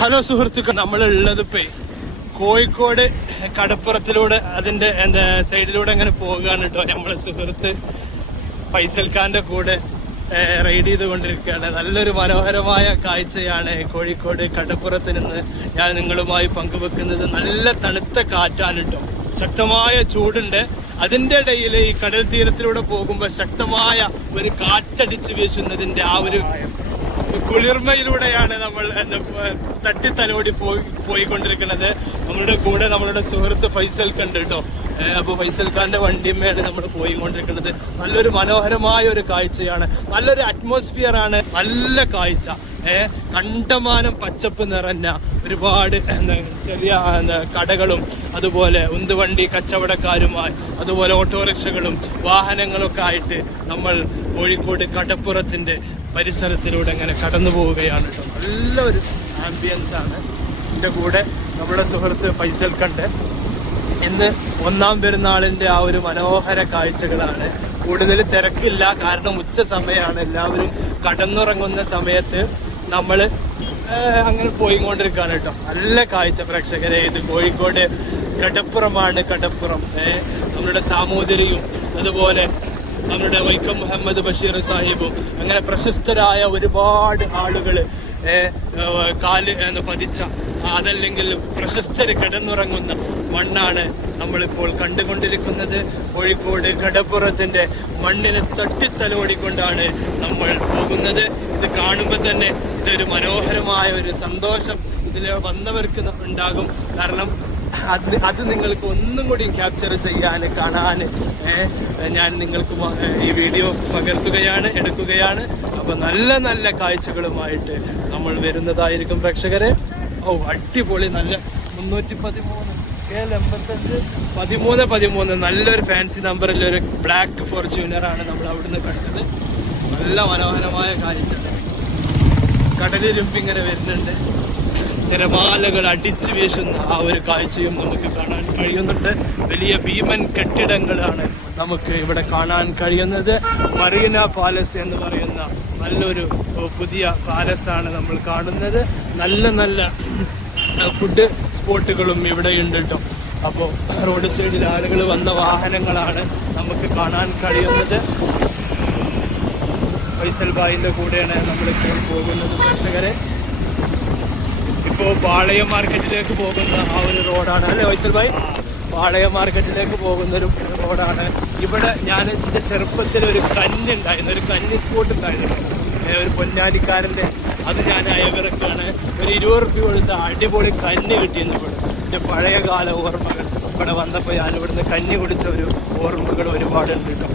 Hello സുഹൃത്തുക്കൾ, നമ്മളുള്ളത് കോഴിക്കോട് കടപ്പുറത്തിലൂടെ അതിന്റെ സൈഡിലൂടെ അങ്ങനെ പോകുകയാണ് കേട്ടോ. നമ്മളെ സുഹൃത്ത് ഫൈസൽ ഖാന്റെ കൂടെ റൈഡ് ചെയ്തുകൊണ്ടിരിക്കുകയാണ്. നല്ലൊരു മനോഹരമായ കാഴ്ചയാണ് കോഴിക്കോട് കടപ്പുറത്ത് നിന്ന് ഞാൻ നിങ്ങളുമായി പങ്കുവെക്കുന്നത്. നല്ല തണുത്ത കാറ്റാണ് കേട്ടോ. ശക്തമായ ചൂടുണ്ട്. അതിൻ്റെ ഇടയിൽ ഈ കടൽ തീരത്തിലൂടെ പോകുമ്പോൾ ശക്തമായ ഒരു കാറ്റടിച്ച് വീശുന്നതിൻ്റെ ആ ഒരു കുളിർമയിലൂടെയാണ് നമ്മൾ തട്ടിത്തലോടി പോയിക്കൊണ്ടിരിക്കുന്നത്. നമ്മളുടെ കൂടെ നമ്മളുടെ സുഹൃത്ത് ഫൈസൽ ഖാൻ കേട്ടോ. അപ്പോൾ ഫൈസൽ ഖാന്റെ വണ്ടിയുമാണ് നമ്മൾ പോയിക്കൊണ്ടിരിക്കുന്നത്. നല്ലൊരു മനോഹരമായ ഒരു കാഴ്ചയാണ്, നല്ലൊരു അറ്റ്മോസ്ഫിയർ ആണ്, നല്ല കാഴ്ച. കണ്ടമാനം പച്ചപ്പ് നിറഞ്ഞ ഒരുപാട് ചെറിയ കടകളും അതുപോലെ ഉന്തുവണ്ടി കച്ചവടക്കാരുമായി അതുപോലെ ഓട്ടോറിക്ഷകളും വാഹനങ്ങളൊക്കെ ആയിട്ട് നമ്മൾ കോഴിക്കോട് കടപ്പുറത്തിന്റെ പരിസരത്തിലൂടെ അങ്ങനെ കടന്നു പോവുകയാണ് കേട്ടോ. നല്ലൊരു ആംബിയൻസ് ആണ്. എൻ്റെ കൂടെ നമ്മുടെ സുഹൃത്ത് ഫൈസൽ ഖാന്റെ ഇന്ന് ഒന്നാം പെരുന്നാളിൻ്റെ ആ ഒരു മനോഹര കാഴ്ചകളാണ്. കൂടുതൽ തിരക്കില്ല, കാരണം ഉച്ച സമയമാണ്. എല്ലാവരും കടന്നുറങ്ങുന്ന സമയത്ത് നമ്മൾ അങ്ങനെ പോയിക്കൊണ്ടിരിക്കുകയാണ് കേട്ടോ. നല്ല കാഴ്ച പ്രേക്ഷകരെ. ഇത് കോഴിക്കോട് കടപ്പുറമാണ്. കടപ്പുറം നമ്മുടെ സാമൂതിരിയും അതുപോലെ നമ്മുടെ വൈക്കം മുഹമ്മദ് ബഷീർ സാഹിബും അങ്ങനെ പ്രശസ്തരായ ഒരുപാട് ആളുകൾ കാല് പതിച്ച അതല്ലെങ്കിൽ പ്രശസ്തര് കിടന്നുറങ്ങുന്ന മണ്ണാണ് നമ്മളിപ്പോൾ കണ്ടുകൊണ്ടിരിക്കുന്നത്. കോഴിക്കോട് കടപ്പുറത്തിന്റെ മണ്ണിനെ തട്ടിത്തലോടിക്കൊണ്ടാണ് നമ്മൾ പോകുന്നത്. ഇത് കാണുമ്പോൾ തന്നെ ഇതൊരു മനോഹരമായ ഒരു സന്തോഷം ഇതിൽ വന്നവർക്ക് ഉണ്ടാകും. കാരണം അത് നിങ്ങൾക്ക് ഒന്നും കൂടി ക്യാപ്ചർ ചെയ്യാൻ കാണാൻ ഞാൻ നിങ്ങൾക്ക് ഈ വീഡിയോ പകർത്തുകയാണ്, എടുക്കുകയാണ്. അപ്പോൾ നല്ല നല്ല കാഴ്ചകളുമായിട്ട് നമ്മൾ വരുന്നതായിരിക്കും പ്രേക്ഷകരെ. അടിപൊളി. നല്ല 313 KL 85 നല്ലൊരു ഫാൻസി നമ്പറിൽ ഒരു ബ്ലാക്ക് ഫോർച്യൂണറാണ് നമ്മൾ അവിടുന്ന് കണ്ടത്. നല്ല മനോഹരമായ കാഴ്ച. കടലിരുമ്പിങ്ങനെ വരുന്നുണ്ട്. തിരമാലകൾ അടിച്ചു വീശുന്ന ആ ഒരു കാഴ്ചയും നമുക്ക് കാണാൻ കഴിയുന്നുണ്ട്. വലിയ ഭീമൻ കെട്ടിടങ്ങളാണ് നമുക്ക് ഇവിടെ കാണാൻ കഴിയുന്നത്. മറീന പാലസ് എന്ന് പറയുന്ന നല്ലൊരു പുതിയ പാലസാണ് നമ്മൾ കാണുന്നത്. നല്ല നല്ല ഫുഡ് സ്പോട്ടുകളും ഇവിടെ ഉണ്ട് കേട്ടോ. അപ്പോൾ റോഡ് സൈഡിൽ ആളുകൾ വന്ന വാഹനങ്ങളാണ് നമുക്ക് കാണാൻ കഴിയുന്നത്. ഫൈസൽ ഭായിൻ്റെ കൂടെയാണ് നമ്മളിപ്പോൾ പോകുന്നത് പ്രേക്ഷകരെ. ഇപ്പോൾ പാളയം മാർക്കറ്റിലേക്ക് പോകുന്ന ആ ഒരു റോഡാണ് അല്ലേ ഫൈസൽ ഭായ്? പാളയം മാർക്കറ്റിലേക്ക് പോകുന്നൊരു റോഡാണ്. ഇവിടെ ഞാൻ എൻ്റെ ചെറുപ്പത്തിൽ ഒരു കന്നി ഉണ്ടായിരുന്നു, ഒരു കന്നി സ്പോട്ട് ഉണ്ടായിരുന്നു, ഒരു പൊന്നാനിക്കാരൻ്റെ. അത് ഞാൻ അയവിറക്കാണ്. ഒരു 20 രൂപ കൊടുത്ത അടിപൊളി കന്നി കിട്ടിയിരുന്നു. ഇവിടെ എൻ്റെ പഴയകാല ഓർമ്മകൾ. ഇവിടെ വന്നപ്പോൾ ഞാൻ ഇവിടുന്ന് കന്നി കുടിച്ച ഒരു ഓർമ്മകൾ ഒരുപാടുണ്ട് കേട്ടോ.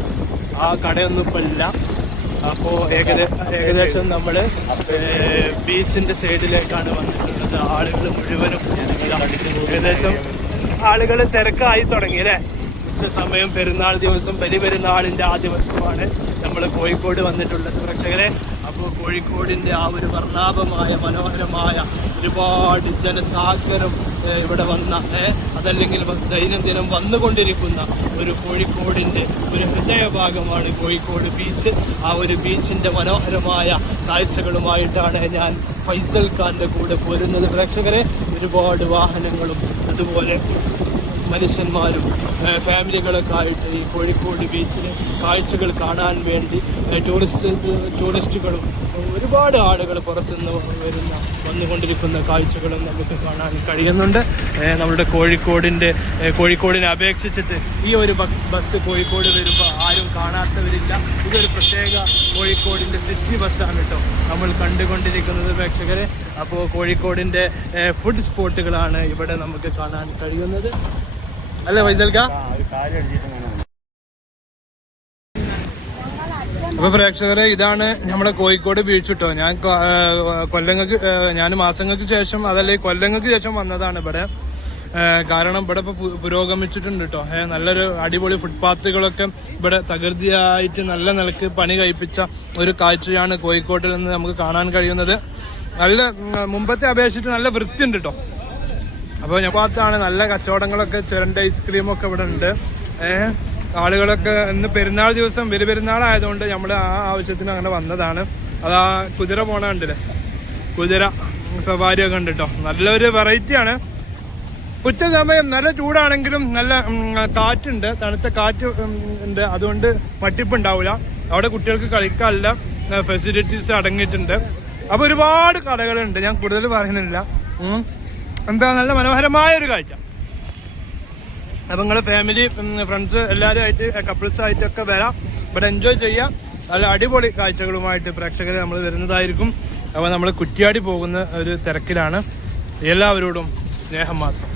ആ കടയൊന്നും ഇപ്പോൾ ഇല്ല. അപ്പോൾ ഏകദേശം നമ്മൾ ബീച്ചിൻ്റെ സൈഡിലേക്കാണ് വന്നിട്ടുള്ളത്. ആളുകൾ മുഴുവനും ഏകദേശം ആളുകൾ തിരക്കായി തുടങ്ങി അല്ലേ? ഉച്ച സമയം, പെരുന്നാൾ ദിവസം, ബലിപെരുന്നാളിൻ്റെ ആ ദിവസമാണ് നമ്മൾ കോഴിക്കോട് വന്നിട്ടുള്ളത് പ്രേക്ഷകരെ. അപ്പോൾ കോഴിക്കോടിൻ്റെ ആ ഒരു വർണ്ണാഭമായ മനോഹരമായ ഒരുപാട് ജനസാഗരം ഇവിടെ വന്ന അതല്ലെങ്കിൽ ദൈനംദിനം വന്നുകൊണ്ടിരിക്കുന്ന ഒരു കോഴിക്കോടിൻ്റെ ഒരു ഹൃദയഭാഗമാണ് കോഴിക്കോട് ബീച്ച്. ആ ഒരു ബീച്ചിൻ്റെ മനോഹരമായ കാഴ്ചകളുമായിട്ടാണ് ഞാൻ ഫൈസൽ ഖാൻ്റെ കൂടെ പോരുന്നത് പ്രേക്ഷകരെ. ഒരുപാട് വാഹനങ്ങളും അതുപോലെ മനുഷ്യന്മാരും ഫാമിലികളൊക്കെ ആയിട്ട് ഈ കോഴിക്കോട് ബീച്ചിലെ കാഴ്ചകൾ കാണാൻ വേണ്ടി ടൂറിസ്റ്റുകളും ഒരുപാട് ആളുകൾ പുറത്തുനിന്ന് വന്നുകൊണ്ടിരിക്കുന്ന കാഴ്ചകളും നമുക്ക് കാണാൻ കഴിയുന്നുണ്ട്. നമ്മുടെ കോഴിക്കോടിനെ അപേക്ഷിച്ചിട്ട് ഈ ഒരു ബസ് കോഴിക്കോട് വരുമ്പോൾ ആരും കാണാത്തവരില്ല. ഇതൊരു പ്രത്യേക കോഴിക്കോടിൻ്റെ സിറ്റി ബസ്സാണ് കേട്ടോ നമ്മൾ കണ്ടുകൊണ്ടിരിക്കുന്നത് പ്രേക്ഷകരെ. അപ്പോൾ കോഴിക്കോടിൻ്റെ ഫുഡ് സ്പോട്ടുകളാണ് ഇവിടെ നമുക്ക് കാണാൻ കഴിയുന്നത് അല്ലേ ഫൈസൽ ഖാൻ? അപ്പോൾ പ്രേക്ഷകരെ, ഇതാണ് നമ്മുടെ കോഴിക്കോട് ബീച്ച് കേട്ടോ. ഞാൻ മാസങ്ങൾക്ക് ശേഷം അതല്ലെങ്കിൽ കൊല്ലങ്ങൾക്ക് ശേഷം വന്നതാണ് ഇവിടെ. കാരണം ഇവിടെ ഇപ്പോൾ പുരോഗമിച്ചിട്ടുണ്ട് കേട്ടോ. നല്ലൊരു അടിപൊളി ഫുട്പാത്തുകളൊക്കെ ഇവിടെ തകൃതിയായിട്ട് നല്ല നിലക്ക് പണി കഴിപ്പിച്ച ഒരു കാഴ്ചയാണ് കോഴിക്കോട്ടിൽ നിന്ന് നമുക്ക് കാണാൻ കഴിയുന്നത്. നല്ല മുമ്പത്തെ അപേക്ഷിച്ച് നല്ല വൃത്തിയുണ്ട് കേട്ടോ. അപ്പോൾ ഞപ്പാത്താണ് നല്ല കച്ചവടങ്ങളൊക്കെ, ചുരണ്ട ഐസ്ക്രീമൊക്കെ ഇവിടെ ഉണ്ട്. ആളുകളൊക്കെ ഇന്ന് പെരുന്നാൾ ദിവസം, ബലിപെരുന്നാളായതുകൊണ്ട് നമ്മൾ ആ ആവശ്യത്തിന് അങ്ങനെ വന്നതാണ്. അതാ കുതിര പോണ കണ്ടില്ലേ, കുതിര സവാരിയൊക്കെ ഉണ്ട് കേട്ടോ. നല്ലൊരു വെറൈറ്റിയാണ്. ഉച്ച സമയം നല്ല ചൂടാണെങ്കിലും നല്ല കാറ്റുണ്ട്, തണുത്ത കാറ്റ് ഉണ്ട്. അതുകൊണ്ട് മട്ടിപ്പുണ്ടാവില്ല. അവിടെ കുട്ടികൾക്ക് കളിക്കാനുള്ള ഫെസിലിറ്റീസ് അടങ്ങിയിട്ടുണ്ട്. അപ്പോൾ ഒരുപാട് കടകളുണ്ട്, ഞാൻ കൂടുതൽ പറയുന്നില്ല. എന്താ നല്ല മനോഹരമായ ഒരു കാഴ്ച. അപ്പം നിങ്ങൾ ഫാമിലി ഫ്രണ്ട്സ് എല്ലാവരും ആയിട്ട് കപ്പിൾസായിട്ടൊക്കെ വരാം, ഇവിടെ എൻജോയ് ചെയ്യാം. നല്ല അടിപൊളി കാഴ്ചകളുമായിട്ട് പ്രേക്ഷകരെ നമ്മൾ വരുന്നതായിരിക്കും. അപ്പോൾ നമ്മൾ കുറ്റ്യാടി പോകുന്ന ഒരു തിരക്കിലാണ്. എല്ലാവരോടും സ്നേഹം മാത്രം.